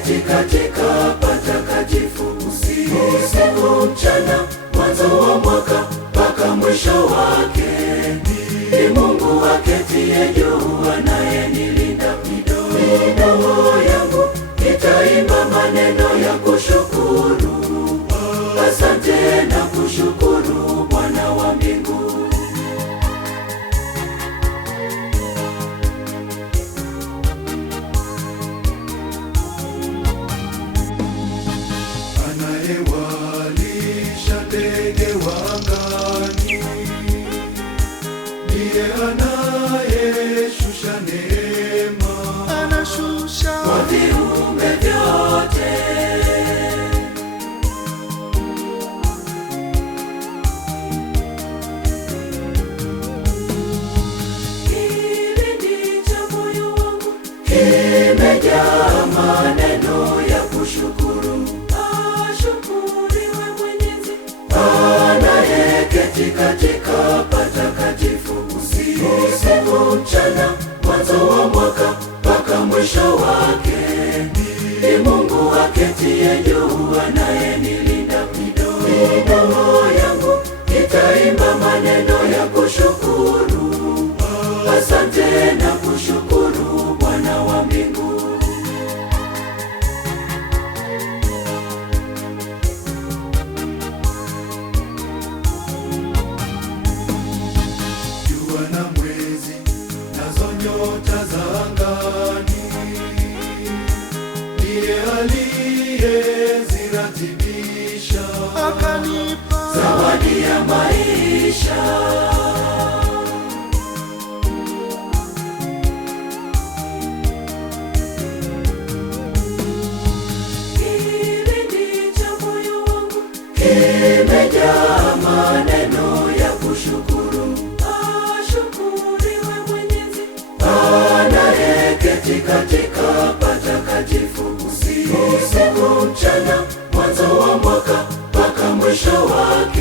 anayeketi katika patakatifu usiku mchana, mwanzo wa mwaka mpaka mwisho wake. Ni Mungu aketiye juu, anayenilinda. Midomo yangu itaimba maneno ya kushukuru. Asante na kushukuru Bwana wa mbingu. Anayewalisha ndege angani, ndiye anayeshusha neema, Anashusha kwa viumbe vyote. Kilindi cha moyo wangu kimejaa maneno ya kushukuru. Ashukuriwe Mwenyezi anayeketi katika patakatifu usiku mchana, mwanzo wa mwaka mpaka mwisho wake. Ni Mungu aketiye juu, anayenilinda. Midomo yangu itaimba maneno ya kushukuru. Asante na kushukuru Bwana wa mbingu. jua na mwezi nazo nyota za angani, ndiye aliyeziratibisha, Akanipa zawadi ya maisha. Kilindi cha moyo wangu kimejaa maneno ya kushukuru. Ashukuriwe Mwenyezi anayeketi katika patakatifu usiku mchana, mwanzo wa mwaka mpaka mwisho wake.